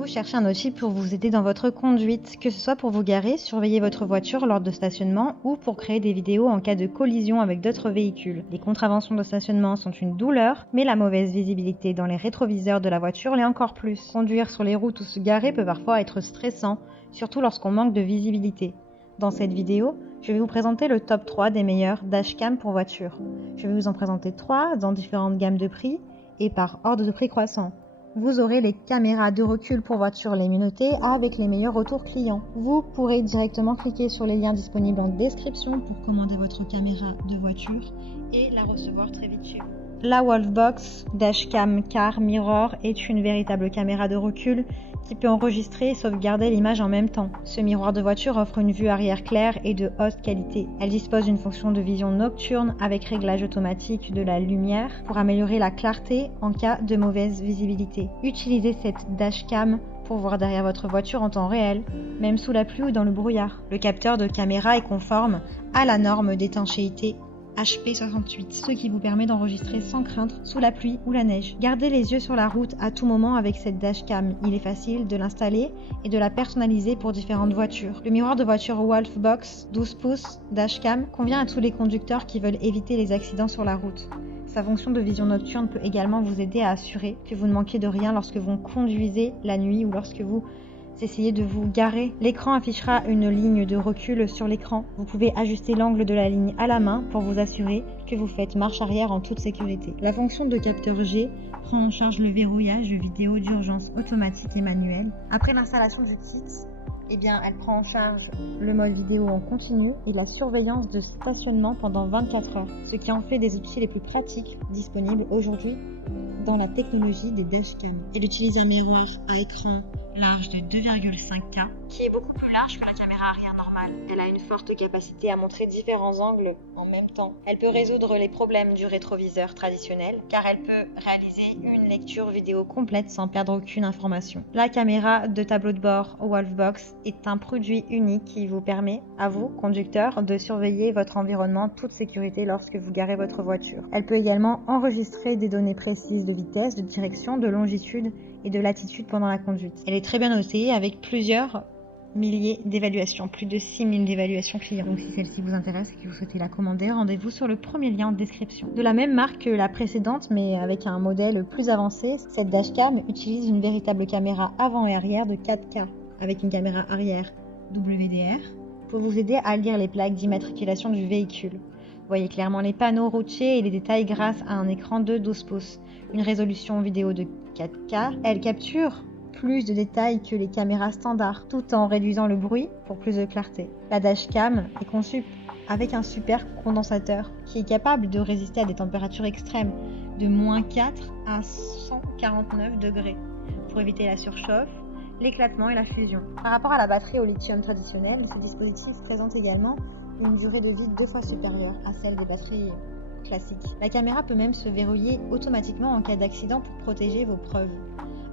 Vous cherchez un outil pour vous aider dans votre conduite, que ce soit pour vous garer, surveiller votre voiture lors de stationnement ou pour créer des vidéos en cas de collision avec d'autres véhicules. Les contraventions de stationnement sont une douleur, mais la mauvaise visibilité dans les rétroviseurs de la voiture l'est encore plus. Conduire sur les routes ou se garer peut parfois être stressant, surtout lorsqu'on manque de visibilité. Dans cette vidéo, je vais vous présenter le top 3 des meilleurs dashcam pour voiture. Je vais vous en présenter 3 dans différentes gammes de prix et par ordre de prix croissant. Vous aurez les caméras de recul pour voiture les mieux notées avec les meilleurs retours clients. Vous pourrez directement cliquer sur les liens disponibles en description pour commander votre caméra de voiture et la recevoir très vite chez vous. La Wolfbox Dashcam Car Mirror est une véritable caméra de recul qui peut enregistrer et sauvegarder l'image en même temps. Ce miroir de voiture offre une vue arrière claire et de haute qualité. Elle dispose d'une fonction de vision nocturne avec réglage automatique de la lumière pour améliorer la clarté en cas de mauvaise visibilité. Utilisez cette dashcam pour voir derrière votre voiture en temps réel, même sous la pluie ou dans le brouillard. Le capteur de caméra est conforme à la norme d'étanchéité HP68, ce qui vous permet d'enregistrer sans crainte sous la pluie ou la neige. Gardez les yeux sur la route à tout moment avec cette dashcam. Il est facile de l'installer et de la personnaliser pour différentes voitures. Le miroir de voiture Wolfbox 12 pouces dashcam convient à tous les conducteurs qui veulent éviter les accidents sur la route. Sa fonction de vision nocturne peut également vous aider à assurer que vous ne manquez de rien lorsque vous conduisez la nuit ou lorsque vous essayez de vous garer. L'écran affichera une ligne de recul sur l'écran. Vous pouvez ajuster l'angle de la ligne à la main pour vous assurer que vous faites marche arrière en toute sécurité. La fonction de capteur G prend en charge le verrouillage vidéo d'urgence automatique et manuel. Après l'installation du kit, elle prend en charge le mode vidéo en continu et la surveillance de stationnement pendant 24 heures, ce qui en fait des outils les plus pratiques disponibles aujourd'hui dans la technologie des dashcams. Elle utilise un miroir à écran large de 2,5K qui est beaucoup plus large que la caméra arrière normale. Elle a une forte capacité à montrer différents angles en même temps. Elle peut résoudre les problèmes du rétroviseur traditionnel car elle peut réaliser une lecture vidéo complète sans perdre aucune information. La caméra de tableau de bord Wolfbox est un produit unique qui vous permet, à vous, conducteurs, de surveiller votre environnement en toute sécurité lorsque vous garez votre voiture. Elle peut également enregistrer des données précises de vitesse, de direction, de longitude et de latitude pendant la conduite. Elle est très bien notée avec plusieurs milliers d'évaluations, plus de 6000 d'évaluations clients. Donc si celle-ci vous intéresse et que vous souhaitez la commander, rendez-vous sur le premier lien en description. De la même marque que la précédente, mais avec un modèle plus avancé, cette dashcam utilise une véritable caméra avant et arrière de 4K avec une caméra arrière WDR pour vous aider à lire les plaques d'immatriculation du véhicule. Vous voyez clairement les panneaux routiers et les détails grâce à un écran de 12 pouces. Une résolution vidéo de 4K, elle capture plus de détails que les caméras standards, tout en réduisant le bruit pour plus de clarté. La dashcam est conçue avec un super condensateur qui est capable de résister à des températures extrêmes de -4 à 149 degrés pour éviter la surchauffe, l'éclatement et la fusion. Par rapport à la batterie au lithium traditionnelle, ce dispositif présente également une durée de vie 2 fois supérieure à celle des batteries classiques. La caméra peut même se verrouiller automatiquement en cas d'accident pour protéger vos preuves.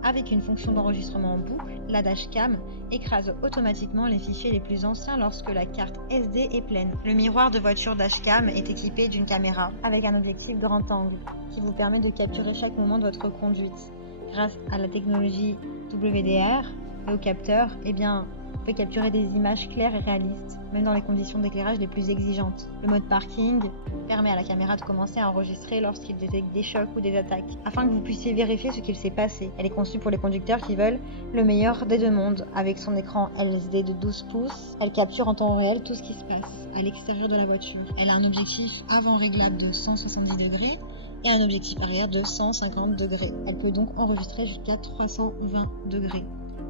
Avec une fonction d'enregistrement en boucle, la dashcam écrase automatiquement les fichiers les plus anciens lorsque la carte SD est pleine. Le miroir de voiture dashcam est équipé d'une caméra avec un objectif grand angle qui vous permet de capturer chaque moment de votre conduite. Grâce à la technologie WDR et au capteur, vous pouvez capturer des images claires et réalistes, même dans les conditions d'éclairage les plus exigeantes. Le mode parking permet à la caméra de commencer à enregistrer lorsqu'il détecte des chocs ou des attaques, afin que vous puissiez vérifier ce qu'il s'est passé. Elle est conçue pour les conducteurs qui veulent le meilleur des deux mondes. Avec son écran LCD de 12 pouces, elle capture en temps réel tout ce qui se passe à l'extérieur de la voiture. Elle a un objectif avant réglable de 170 degrés et un objectif arrière de 150 degrés. Elle peut donc enregistrer jusqu'à 320 degrés,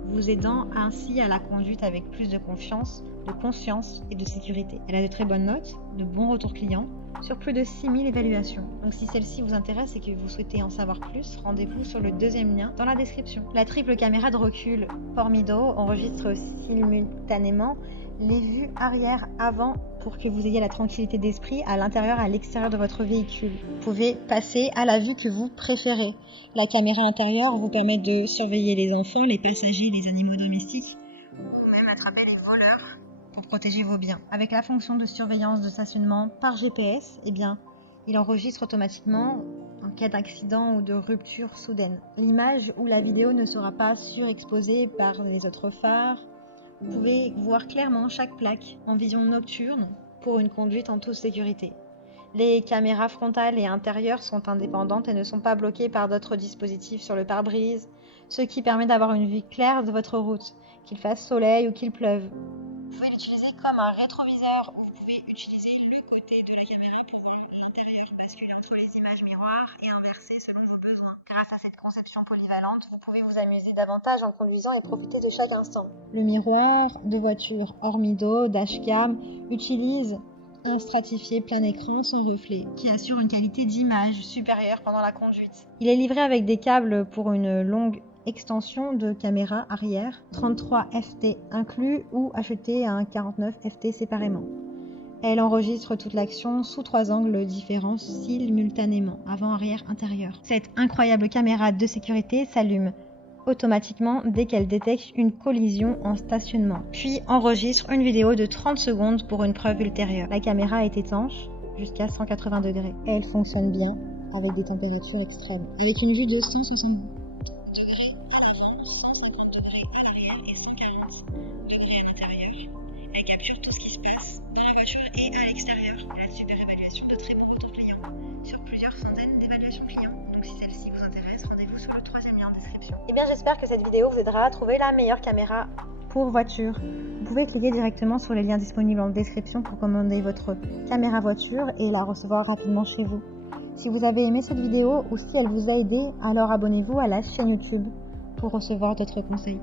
vous aidant ainsi à la conduite avec plus de confiance, de conscience et de sécurité. Elle a de très bonnes notes, de bons retours clients, sur plus de 6000 évaluations. Donc si celle-ci vous intéresse et que vous souhaitez en savoir plus, rendez-vous sur le deuxième lien dans la description. La triple caméra de recul Formido enregistre simultanément les vues arrière avant pour que vous ayez la tranquillité d'esprit à l'intérieur et à l'extérieur de votre véhicule. Vous pouvez passer à la vue que vous préférez. La caméra intérieure vous permet de surveiller les enfants, les passagers, les animaux domestiques ou même attraper les voleurs pour protéger vos biens. Avec la fonction de surveillance de stationnement par GPS, il enregistre automatiquement en cas d'accident ou de rupture soudaine. L'image ou la vidéo ne sera pas surexposée par les autres phares. Vous pouvez voir clairement chaque plaque en vision nocturne pour une conduite en toute sécurité. Les caméras frontales et intérieures sont indépendantes et ne sont pas bloquées par d'autres dispositifs sur le pare-brise, ce qui permet d'avoir une vue claire de votre route, qu'il fasse soleil ou qu'il pleuve. Vous pouvez l'utiliser comme un rétroviseur ou vous pouvez utiliser le côté de la caméra pour voir l'intérieur, basculer entre les images miroirs et inverser selon vos besoins. Grâce à cette conception polyvalente, vous pouvez vous amuser davantage en conduisant et profiter de chaque instant. Le miroir de voiture hors mido, dashcam, utilise un stratifié plein écran sans reflet, qui assure une qualité d'image supérieure pendant la conduite. Il est livré avec des câbles pour une longue extension de caméra arrière, 33 ft inclus ou acheté à un 49 ft séparément. Elle enregistre toute l'action sous 3 angles différents simultanément, avant, arrière, intérieur. Cette incroyable caméra de sécurité s'allume automatiquement dès qu'elle détecte une collision en stationnement, puis enregistre une vidéo de 30 secondes pour une preuve ultérieure. La caméra est étanche jusqu'à 180 degrés. Elle fonctionne bien avec des températures extrêmes. Avec une vue de 160 degrés à l'avant, 150 degrés à l'arrière et 140 degrés à l'intérieur. Elle capture tout ce qui se passe dans la voiture et à l'extérieur. Elle a super évaluation de très bons retours clients sur plusieurs centaines d'évaluations clients. Donc si celle-ci vous intéresse, rendez-vous sur le 3e lien en description. Eh bien j'espère que cette vidéo vous aidera à trouver la meilleure caméra pour voiture. Vous pouvez cliquer directement sur les liens disponibles en description pour commander votre caméra voiture et la recevoir rapidement chez vous. Si vous avez aimé cette vidéo ou si elle vous a aidé, alors abonnez-vous à la chaîne YouTube pour recevoir d'autres conseils.